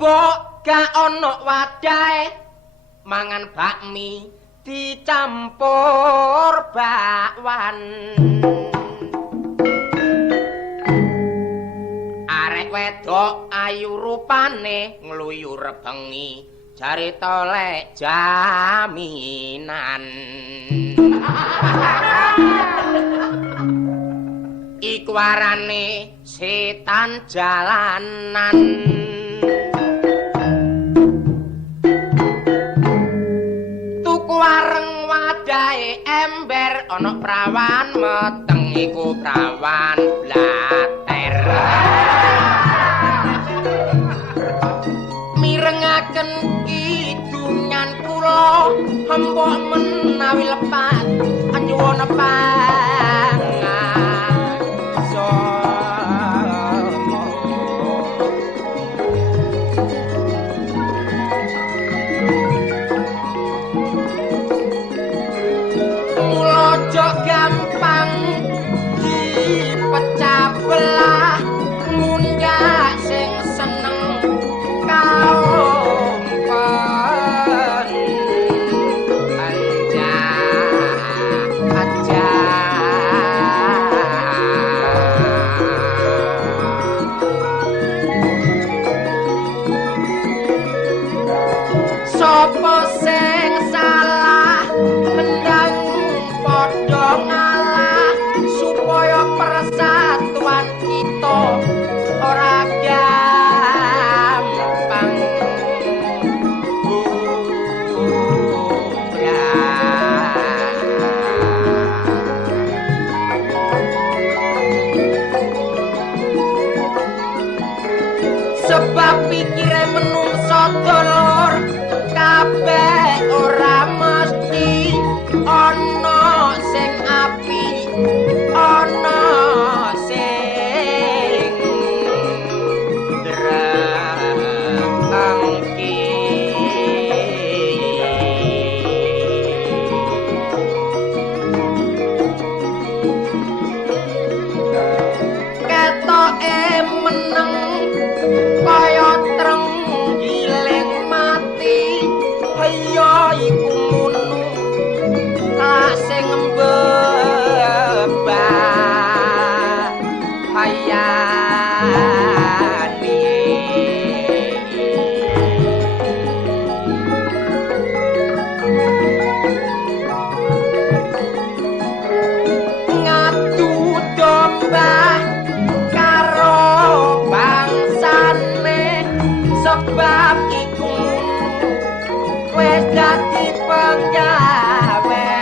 Mbok gak ono wadahe mangan bakmi dicampur bakwan. Arek wedok ayu rupane ngluyur bengi jare tolek jaminan. Iku arane setan jalanan. Tuku wareng wadahe ember ana prawan meteng iku prawan blater. Mirengaken kidungan kula hembok menawi lepat anyuwun gampang dipecah belah munggah sing seneng kaum aja sapa sing salah mendang padha ngalah supaya persatuan kita ora gampang sebab pikire menungso dolor kabeh ora mesti ana sing apik ana sing drangki ketoke meneng kaya treng giling mati kaya iku ngono tak sing mbebah hayani ngadu domba karo bangsane sebab iku wis dadi penggawe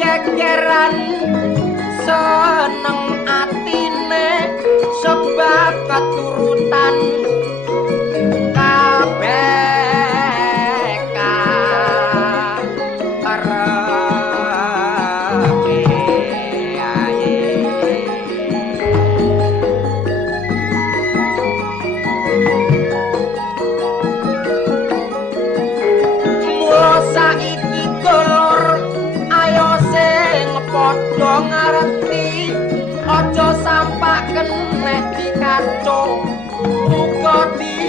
gegeran seneng atine sebab keturutan kabeh karepe aye mula saiki dolor ayo sing padha ngerti aja sampaken nek dikacung uga di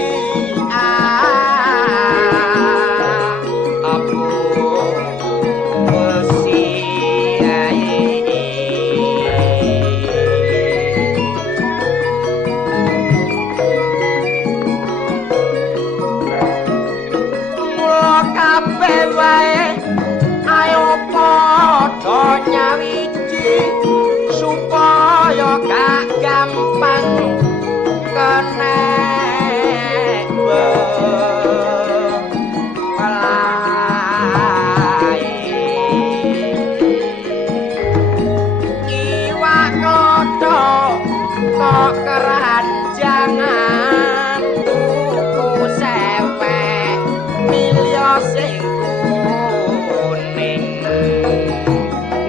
mula kabeh wae ayo padha nyawiji supaya gak gampang kenek pelai iwak klothok kok keranjangan tuku sewek milya sing kuning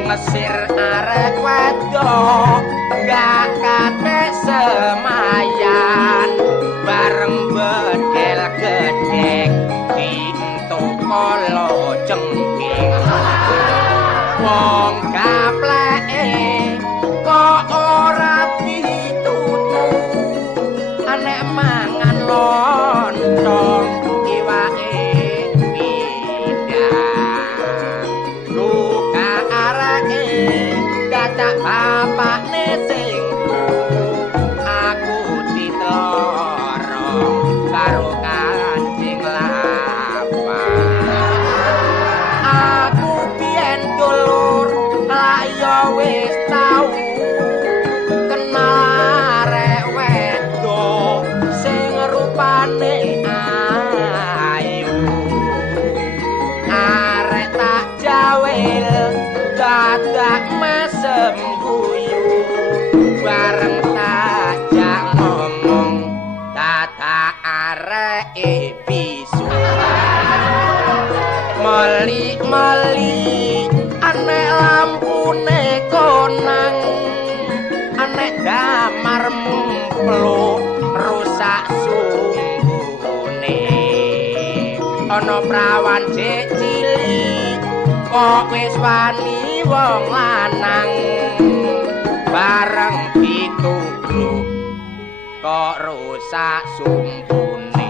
Mesir arek wedok gak kate semayan bareng anek mangan lontong iwake pindang luka arake dadak bapakne sing aku ditlorong karo kancing lapan aku biyen dulur lak ya wis tau kenal arek wedok sing rupane ayu arek tak jawel dadak mesem guyu bareng tajak ngomong dadak areke bisu meli-meli anek lampune konang anek damar mempeluk rusak sumbune ana prawan cek cilik kok wis wani wong lanang bareng ditubruk kok rusak sumbune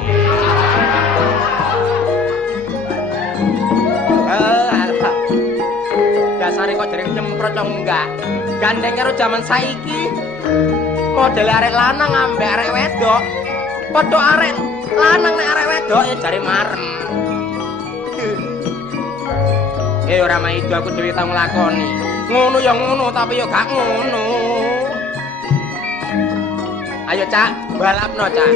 dasare kok dereng nyemprot enggak gandeng karo jaman saiki model arek lanang ambek arek wedok padha arek lanang nek arek wedok ya jare marem ora maido aku dhewe tau nglakoni ngono ya ngono tapi ya gak ngono ayo cak balapno cak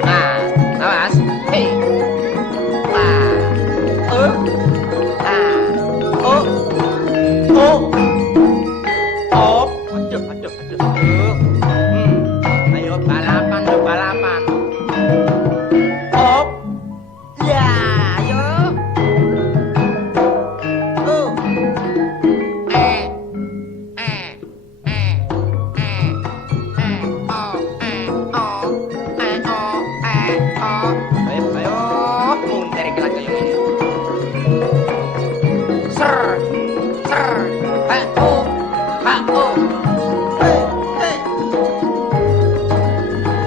nah awas hei Aduh. Ayo balapan, balapan. Op. Ya, ayo. Ayo, mundur iki lagi yang ini. Ser. Hako.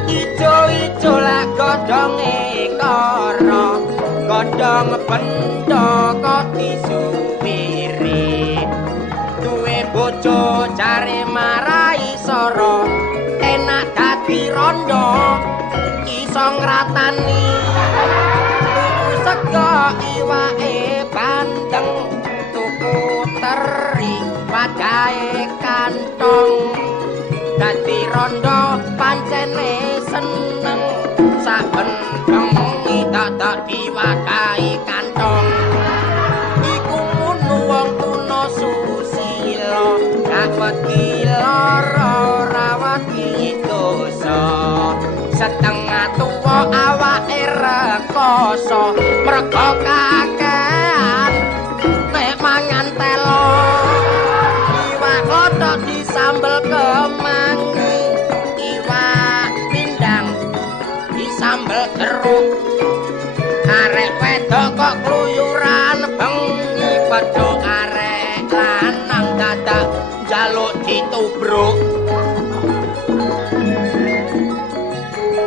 Ijo-ijo lah godhonge kara, godhong bendha kok disuwiri. Duwe bojo jare marai soro, enak dadi rondo, iso ngratani. Tuku sego iwake bandeng, tuku teri wajahe kantong dadi rondo pancene seneng saben bengi dadak diwadahi kantong iku ngono wong tuna susila gak wedi lara ora wedi dosa setengah tuwa awake rekoso mergo kakean nek mangan telo kodok disambel kemangi iwak pindang disambel jeruk arek wedok kok kluyuran bengi padha arek lanang dadak njaluk ditubruk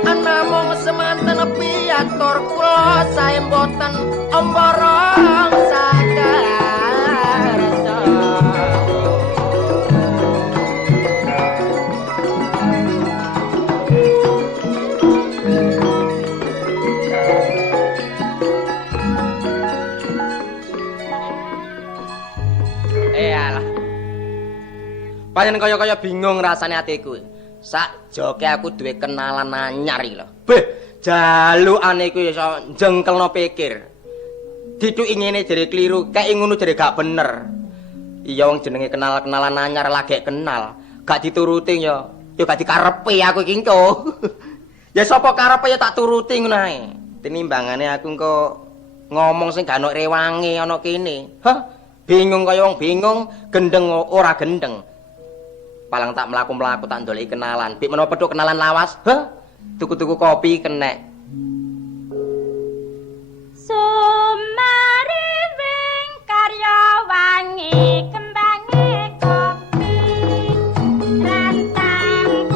ana mung semanten piatur kula sae mboten omborong sadar pancen kaya-kaya bingung rasane atiku. Sak joke aku duwe kenalan anyar iki lho. Beh, jalukane iku iso jengkelno pikir. Dithuki ngene jare kliru, kae ngono jare gak bener. Iya wong jenenge kenalan anyar lagi kenal, gak dituruti ya gak dikarepe aku iki engko. Ya sapa karepe ya tak turuti ngono ae. Tinimbangane aku engko ngomong sing gak ono rewange ana kene. Hah, bingung kaya wong bingung, gendeng ora gendeng. Palang tak mlaku-mlaku tak ndoleki kenalan. Bik menawa pedhok kenalan lawas, heh. Tuku-tuku kopi kenek. Sumari wing karya wangi kembange kopi rantang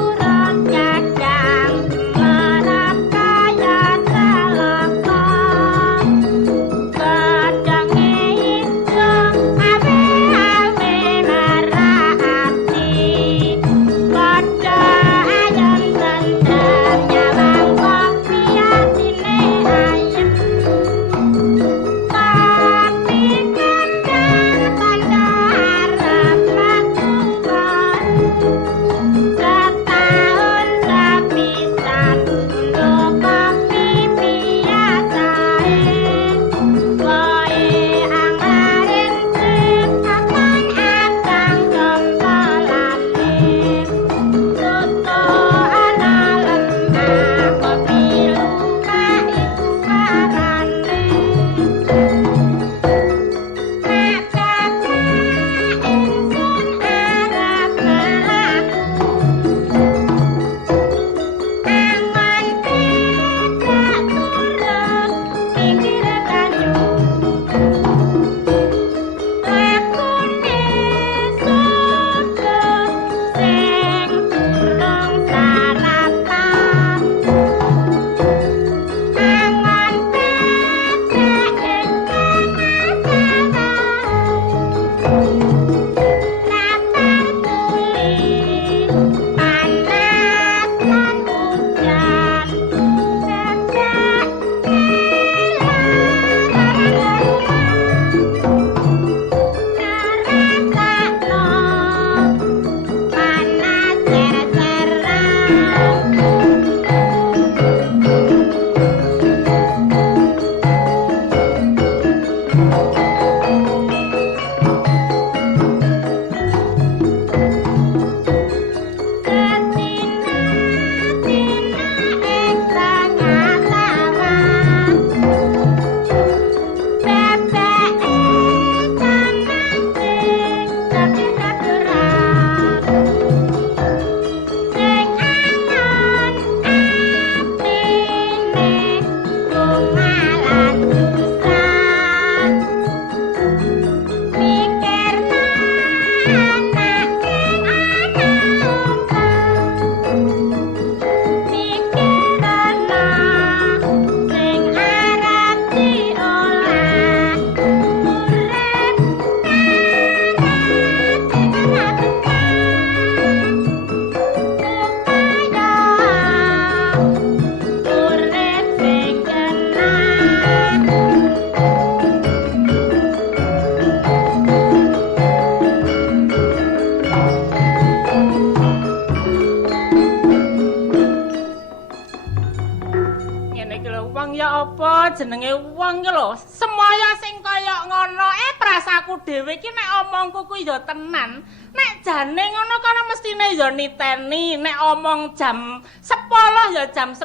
apa jenenge wong ki lho, semaya sing kaya ngono prasaku dhewe ki nek omongku kuwi ya tenan. Nek jane ngono kana mestine ya niteni, nek omong jam 10 ya jam 10,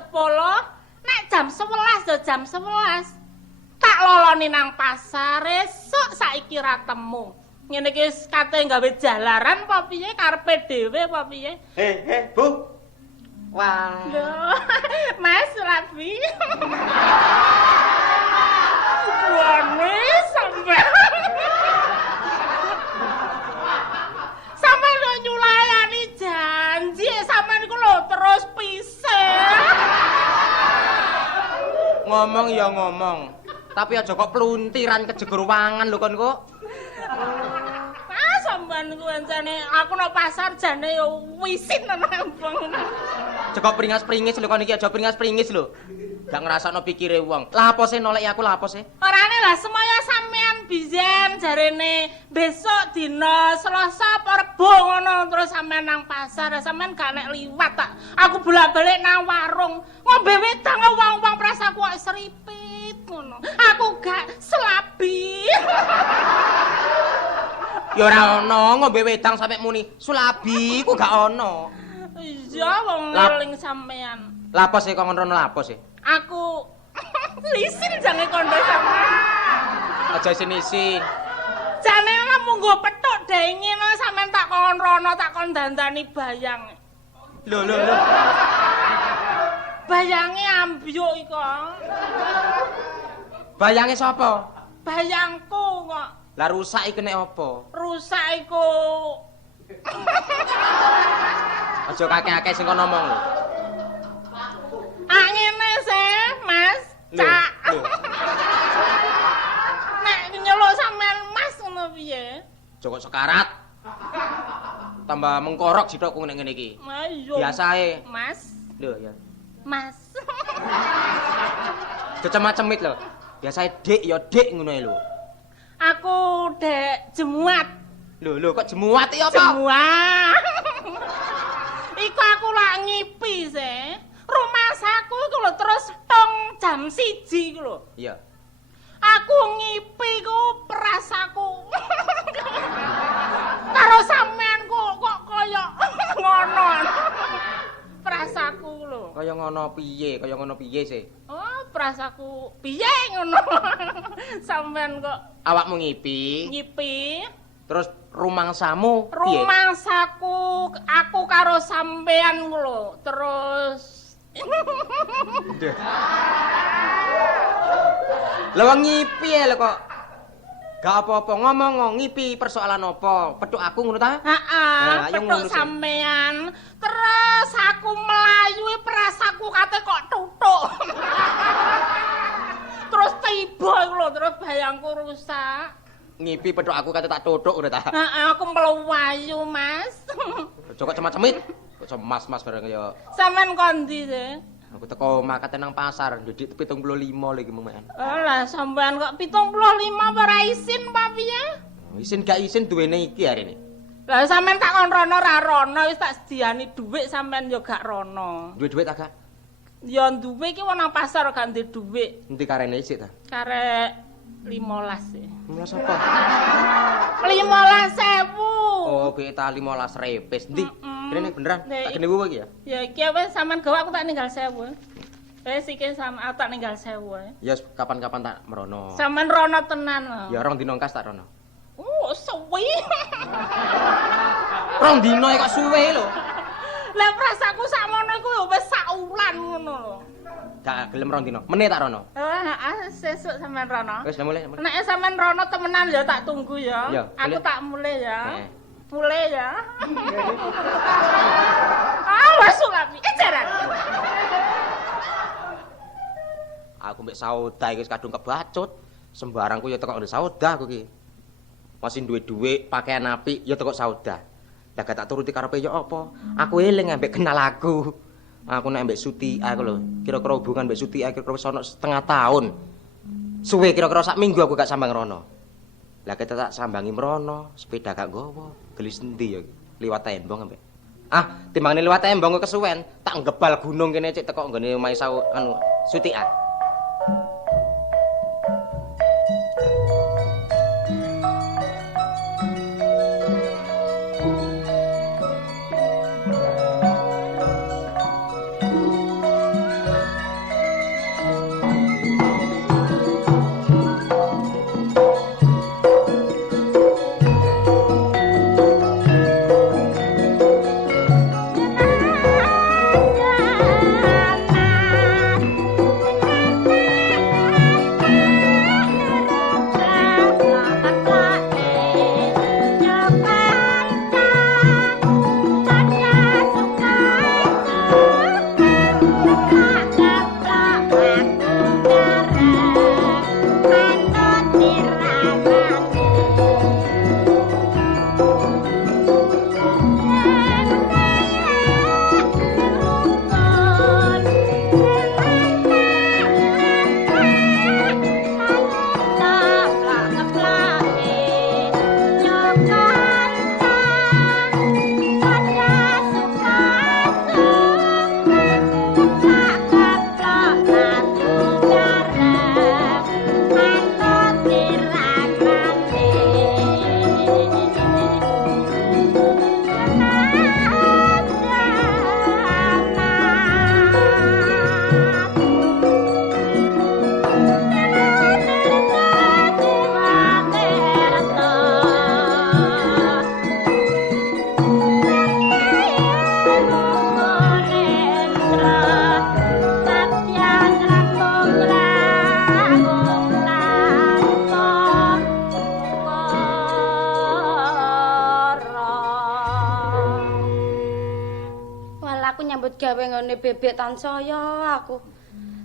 nek jam 11 ya jam 11. Tak loloni nang pasar esuk saiki ra temu. Ngene iki wis kate gawe jalaran apa piye karepe dhewe apa piye? Bu. Wah. Loh, Mas Rabi. Wone sampe. Sampe lo nyulayani janji sampean iku lho terus pisah. Ngomong ya ngomong. Tapi aja kok pluntiran kejegur wangan lho kon kok. Sampean ku encene aku nang pasar jane ya wisin nang abang. Jekok pringas-pringis lho kon iki aja pringas-pringis lho. Gak ngrasakno pikire wong. Lah apa sih noleki aku lah apa sih? Orane lah semaya sampean biyen jarene besok dina Selasa apa Rebo ngono terus sampean nang pasar sampean gak nek liwat tak. Aku bolak-balik nang warung ngombe wedang wong-wong prasaku kok seripit ngono. Aku gak selabi. Ya ora ono ngombe wedang sampe muni sulabi ku gak ono. Iya wong ngeling sampean. Lah apa sih kok ngono lah apa sih? Aku lisin jange kondo sampean. Aja isin-isin. Jane mung nggo pethuk denge sampean tak kon rono tak kon dandani bayang. Lho. Bayange ambyuk iko. Bayange sapa? Bayangku kok. Lah rusak iki nek apa? Rusak iku. Aja kakek-kakek sing kon ngomong lho. Ah ngene sih, Mas. Cak. Nek nyeluk sampean Mas ngono piye? Joko sekarat. Tambah mengkorok jithokku nek ngene iki. Ayo. Biasae. Mas. Lho ya. Mas. Kecemacemit lho. Biasae Dik ya Dik ngono lho. Aku Dek Jemuat. Lho kok jemuat iki apa? Jemuat. Iku aku lak ngipi sih. Rumah saku iku lho terus tong jam 1 iku lho. Iya. Aku ngipi ku perasaku. Karo sampean kok kaya ngono. Perasaku lho. Kaya ngono piye sih? Oh, perasaku piye ngono. Sampean kok Awakmu ngipi, ngipi. terus rumangsamu piye? Rumangsaku aku karo sampean ku lho. Terus Lah wong ngipi lho kok. Gak apa-apa ngomong ngipi persoalan apa? Petuk aku ngono ta? heeh, ayo petuk ngono sih. sampean. Terus aku melayu perasaku kate kok tutuk. Terus tiba iku lho, terus bayangku rusak. Ngipi petuk aku kate tak tutuk ngono ta? Heeh, aku melayu, Mas. Joko cemacemit. Kok mas-mas bareng ya. Sampean kondi sih? Aku teko omah kate nang pasar, ndudik 75 lho iki memen. Lah sampean kok 75 apa ra isin apa piye? Isin gak isin duwene iki arene. Lah sampean tak kon rono ra rono wis tak sediani dhuwit sampean yo gak rono. Duwe dhuwit agak? Ya duwe iki wong nang pasar gak ndek dhuwit. Endi karene isik ta? Karek 15 sih. 15 apa? 15.000. Oh, beta 15 repes. Ndi? Rene beneran? Nek Tak gene wuh iki ya? Ya iki wis sampean gawa aku tak ninggal 1.000. Wis iki sama tak ninggal 1.000. Ya kapan-kapan tak merono. Sampean rono tenan lho. Ya rong dino kas tak rono. Oh, suwi. Rong dino kok suwe lho. Lah prasaku sakmono iku ya wis sak wulan ngono lho. Gak gelem rong dino. Meneh tak rono. Heeh, sesuk sampean rono. Wis mulai. Nek sampean rono temenan ya tak tunggu ya. Ya, Aku boleh. tak mulai ya. Heeh. Mulai ya. Awas sulami ejaran. Aku mbek sauda iki wis kadung kebacut. Sembarangku ya teko ndek sauda aku iki. Masih duwe dhuwit, pakaian apik ya teko sauda. Lah gak tak turuti karepe ya apa? Aku eling ambek kenal aku. Aku nek ambek Suti aku lho. Kira-kira hubungan mbek Suti kira-kira wis ana setengah tahun. Suwe kira-kira sak minggu aku gak sambang rono. Lah kita tak sambangi merono, sepeda gak nggawa. Gelis endi ya iki? Liwat tembong ambek. Ah, timbangane liwat tembong kesuwen, tak ngebal gunung kene cek teko nggone omahe anu Suti. nyambut gawe ngene bebek tansaya aku.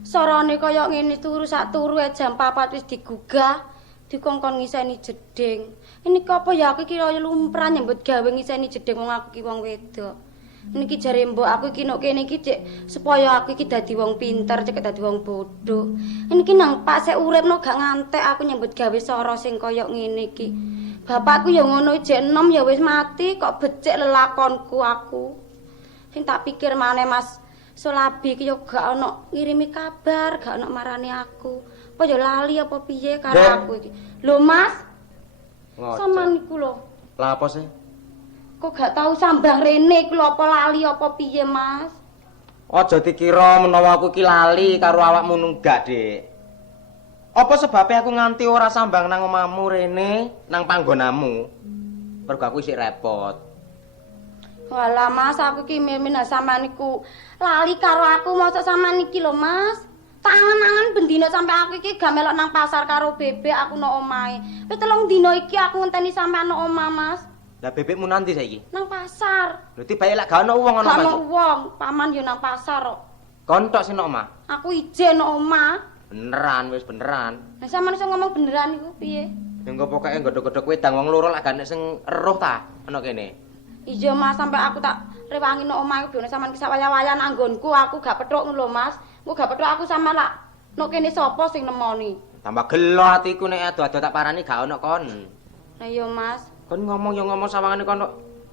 Sorone kaya ngene turu sak turu jam 4 wis digugah, dikongkon ngiseni jeding. Ini apa ya aku kira lumrah nyambut gawe ngiseni jeding wong aku ki wong wedok. Niki jare mbok aku iki nok kene iki cek supaya aku iki dadi wong pinter, cek dadi wong bodoh. Niki nang Pak sik uripno gak ngantek aku nyambut gawe sora sing kaya ngene iki. Bapakku ya ngono jek enom ya wis mati kok becik lelakonku aku. Sing tak pikir maneh Mas Sulabi iki ya gak ono ngirimi kabar, gak ono marani aku. Apa ya lali apa piye karo aku iki. Lho Mas. Sampeyan niku lho. Lah apa sih? Kok gak tahu sambang rene iku lho apa lali apa piye, Mas? Aja dikira menawa aku ki lali karo awakmu nunggak, Dik. Apa sebabnya aku nganti ora sambang nang omahmu rene, nang panggonamu? Mergo aku isih repot. Walah, Mas, aku ki mimin sampean niku lali karo aku mosok sampean iki lho, Mas. Tangan-tangan bendina sampe aku iki gak melok nang pasar karo bebek aku nang omahe. Wis 3 dina iki aku ngenteni sampean nang omah, Mas. Lah bebekmu nanti saiki? Nang pasar. Lho tibae lek gak ono wong ana omah. Gak omah. ono wong, paman yo nang pasar kok. Kon tok sing nang omah. Aku ijen nang omah. Beneran, wis beneran. Lah sampean iso ngomong beneran iku piye? Ya engko pokoke godhog-godhog wedang wong loro lak gak nek sing eruh ta ana kene. Iya Mas, sampe aku tak rewangi nang omah iku dene sampean ki sawaya-waya nang nggonku aku gak petruk ngono lho Mas. Engko gak petruk aku sampean lak nok kene sapa sing nemoni. Tambah gelo atiku nek ado-ado tak parani gak ono kon. Lah iya Mas. Kon ngomong ya ngomong sawangane kon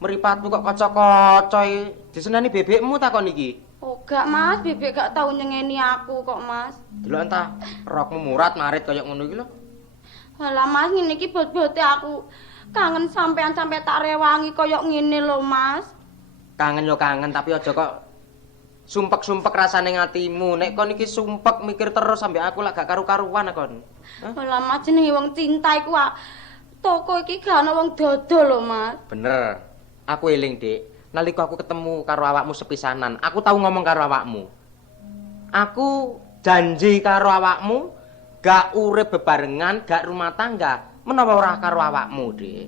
mripatmu kok kaca-kaca diseneni bebekmu ta kon iki. Oh gak Mas, bebek gak tau nyengeni aku kok Mas. Delok entah rokmu murat marit kaya ngono iki lho. Walah Mas, ngene iki bot-bote aku kangen sampean sampe tak rewangi kaya ngene lho Mas. Kangen yo kangen tapi aja kok sumpek-sumpek rasane ngatimu. Nek kon iki sumpek mikir terus sampe aku lak gak karu-karuan kon. Walah Mas, jenenge wong cinta iku toko iki gak ana wong dodol lho Mas. Bener. Aku eling, Dik. Nalika aku ketemu karo awakmu sepisanan, aku tahu ngomong karo awakmu. Aku janji karo awakmu gak urip bebarengan, gak rumah tangga menawa ora karo awakmu, Dik.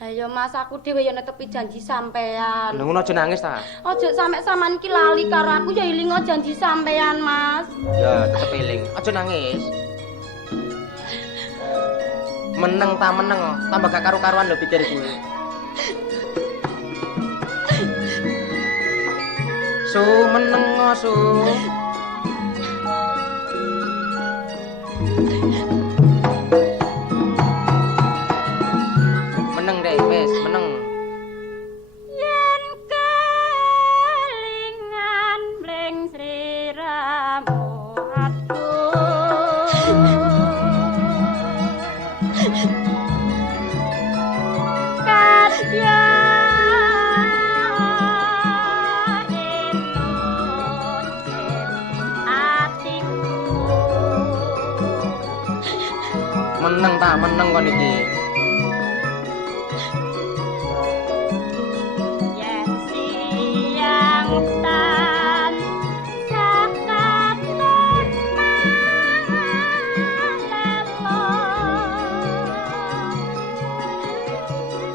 Lah ya Mas, aku dhewe ya netepi janji sampean. Lha ngono aja nangis ta? Aja sampe sampean iki lali karo aku ya ilingo janji sampean, Mas. Ya, tetep eling. Aja nangis. Meneng ta meneng, tambah gak karu-karuan lho pikirku. Su meneng su. Meneng deh, wes meneng. Yen kelingan mleng sliramu aduh. Kadya Meneng ta meneng kon iki. yen siang tan sakat lelo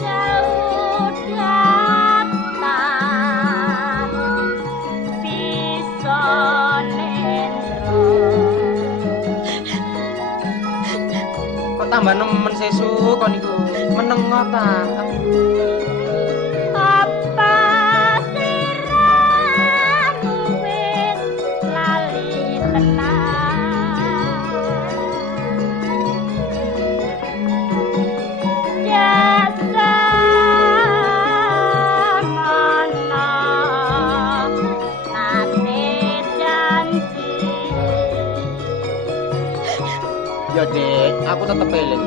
jauh datang bisa nendro. Tambah nemen sesu kon iku. Meneng ta. Apa siramu wis lali tenan? Jasa mana nate janji. Ya, Dik, aku tetep eling.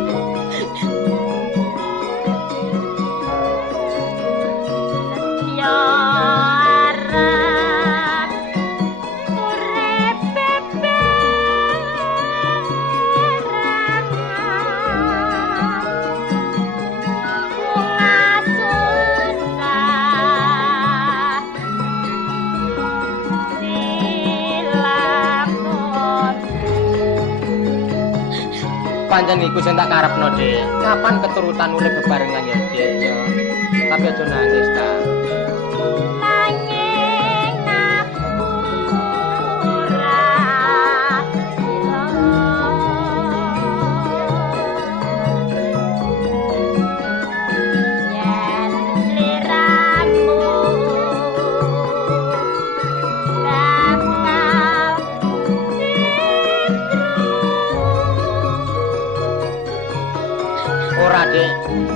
Ya arep urip beberangan bunga susah dilakon. Pancen iku sing tak karepno, Dik. Kapan keturutan urip bebarengan ya, Dik? Ya. Tapi aja nangis ta. Nanging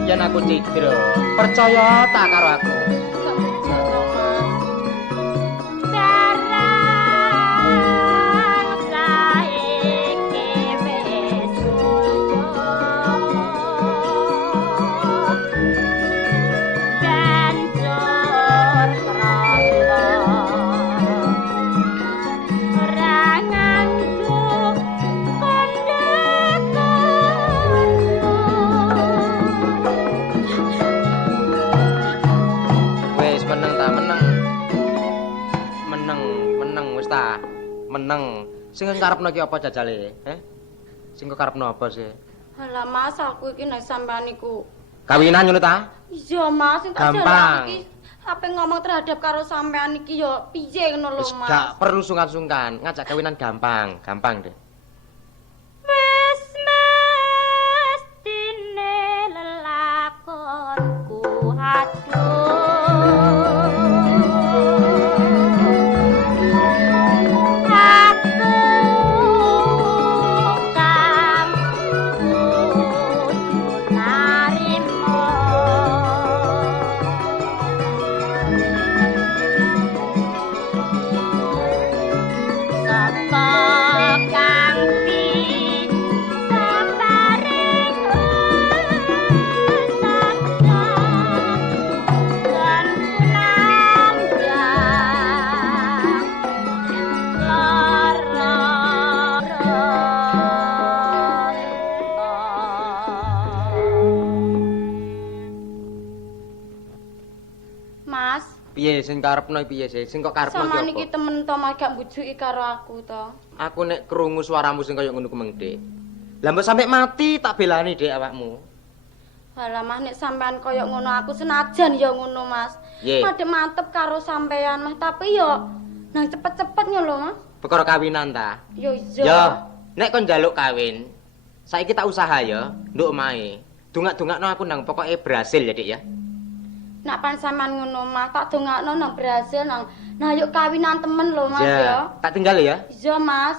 yen aku cidra. Percaya tak karo aku. Meneng. Sing karepno iki apa jajale? Sing karepno apa sih? Halah Mas, aku iki nek sampean niku kawinan ngono ta? Iya Mas, sing tak Gampang. iki apa ngomong terhadap karo sampean iki ya piye ngono lho Wis Mas. gak perlu sungkan-sungkan, ngajak kawinan gampang deh. Wis mestine lelakonku aduh. Piye sing karepno piye sih? Sing kok karepno ki Sama apa? niki temen to Mas gak mbujuki karo aku to. Aku nek krungu suaramu sing kaya ngono ku meng, Dik. Lah mbok sampe mati tak belani, Dik, awakmu. Halah Mas nek sampean kaya ngono aku senajan ya ngono Mas. Ye. Padhe mantep karo sampean Mas, tapi yo nang cepet-cepet lho Mas. Perkara kawinan ta? Yo iya. Ya, nek kon njaluk kawin, saiki tak usaha ya, nduk omahe. Dungak-dungakno aku nang pokoke berhasil ya, Dik ya. Nak pan sampean ngono Mas, tak dongakno nang berhasil nang yuk kawinan temen lho Mas ya. Tak tinggal ya. Iya Mas.